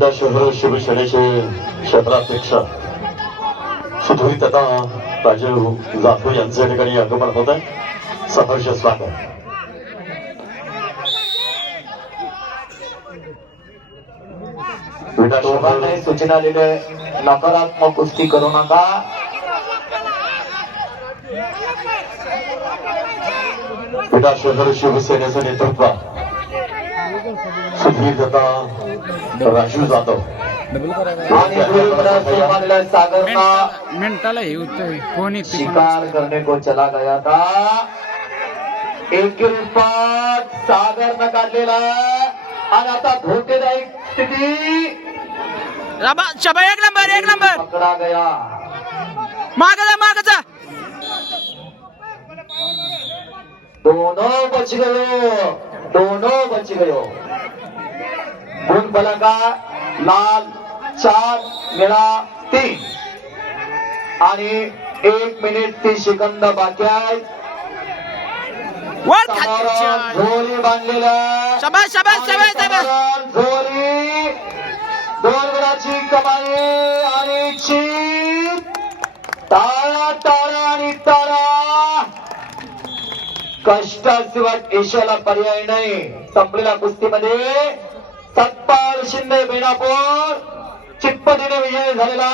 विटा शहर शिवसेनेचे क्षेत्राध्यक्ष सुधीर तथा राजीव जाधव यांचे ठिकाणी आगमन होत आहे. सहर्ष स्वागत. विटा शहर सूचना दिले नकारात्मक कुस्ती करू नका. विटा शहर शिवसेनेचं नेतृत्व सुधीर तथा राजीव जाधव आणि सागरना मिनटाला हे होतंय कोणी शिकार करने को चला गया था. एक पाठ सागर न काढलेला आणि आता धोकेदायक स्थिती. शबा एक नंबर पकडा गया. मागचा दोनों बच गयो. गुण फलका लाल 4 निळा 3 आणि 1 मिनिट 30 सेकंद बाकी आहे. झोली बांधलेल्या झोली 2 गुणाची कमाई आणि टाळा आणि टाळा. कष्टाशिवाय यशाला पर्याय नाही. संपलेल्या कुस्तीमध्ये सत्पाल शिंदे बेणापूर चिप्पटीने विजय झालेला.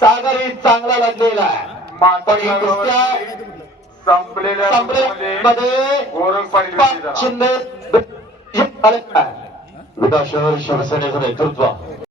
सागरी चांगला लागलेला पण ही कुस्त्या संपलेल्या मध्ये शिंदे विटा शहर शिवसेनेचं नेतृत्व